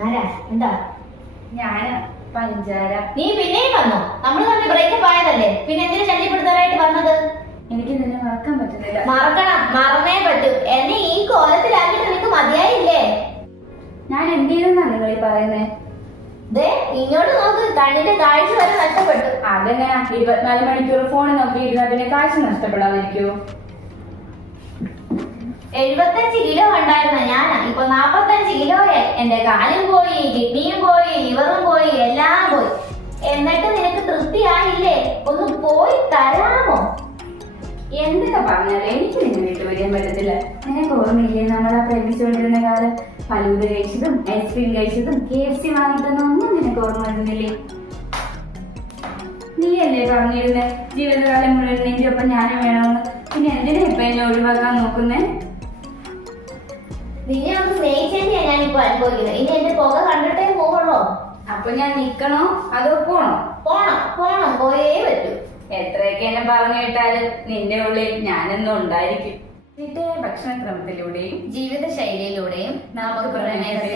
ആരാ എന്താ? ഞാൻ പഞ്ചാര. നീ പിന്നെയും വന്നു? നമ്മൾ തമ്മിൽ ബ്രേക്കപ്പ് ആയതല്ലേ പിന്നെ എന്തിനു ശല്യപ്പെടുത്താനായിട്ട് വന്നത്? എനിക്ക് നിന്നെ മറക്കാൻ പറ്റുന്നില്ല. മറക്കണം. മറന്നേ പറ്റൂ. എന്നെ ഈ കോലത്തിലാക്കിട്ട് നിനക്ക് മതിയായില്ലേ? ഞാൻ എന്ത് ചെയ്തെന്നാ നിങ്ങൾ ഈ പറയുന്നേ? ദേ ഇങ്ങോട്ട് നോക്ക്. കണ്ണിന്റെ കാഴ്ച വരെ നഷ്ടപ്പെട്ടു. അതെങ്ങനെയാ ഇരുപത്തിനാല് മണിക്കൂർ ഫോൺ നോക്കിയിരുന്ന പിന്നെ കാഴ്ച നഷ്ടപ്പെടാതിരിക്കൂ. എഴുപത്തഞ്ച് കിലോ ഉണ്ടായിരുന്ന ഞാനാ. ഇപ്പൊ എന്റെ കാലും പോയി കിഡ്നിയും പോയി ലിവറും പോയി എല്ലാം പോയി. എന്നിട്ട് നിനക്ക് തൃപ്തിയായില്ലേ? ഒന്ന് പോയി തരാമോ? എന്തൊക്കെ പറഞ്ഞാലും എനിക്ക് നിന്നെ വീട്ടിൽ വരാൻ പറ്റത്തില്ല. നിനക്ക് ഓർമ്മയില്ലേ നമ്മൾ ആ പ്രേമിച്ചുകൊണ്ടിരുന്ന കാലം? പലൂത് കഴിച്ചതും ഐസ്ക്രീം കഴിച്ചതും കെ എഫ് സി വാങ്ങിത്തതും ഒന്നും നിനക്ക് ഓർമ്മ വരുന്നില്ലേ? നീ അല്ലേ പറഞ്ഞിരുന്നേ ജീവിതകാലം മുഴുവൻ നിന്റെ ഒപ്പം ഞാനും വേണമെന്ന്? പിന്നെ എന്തിനാ ഇപ്പൊ എന്നെ ഒഴിവാക്കാൻ നോക്കുന്നേ? നിന്നെ അനുഭവിക്കുന്നത് ഇനി എന്റെ പുക കണ്ടിട്ടേ പോകണോ അപ്പൊ ഞാൻ നിക്കണോ? അതോ പോണോ? പോണം പോണം. പോയേ പറ്റൂ. എത്രയൊക്കെ എന്നെ പറഞ്ഞു കേട്ടാലും നിന്റെ ഉള്ളിൽ ഞാനെന്നും ഉണ്ടായിരിക്കും. നിന്റെ ഭക്ഷണക്രമത്തിലൂടെയും ജീവിത ശൈലിയിലൂടെയും നമുക്ക് പ്രണയത്തെ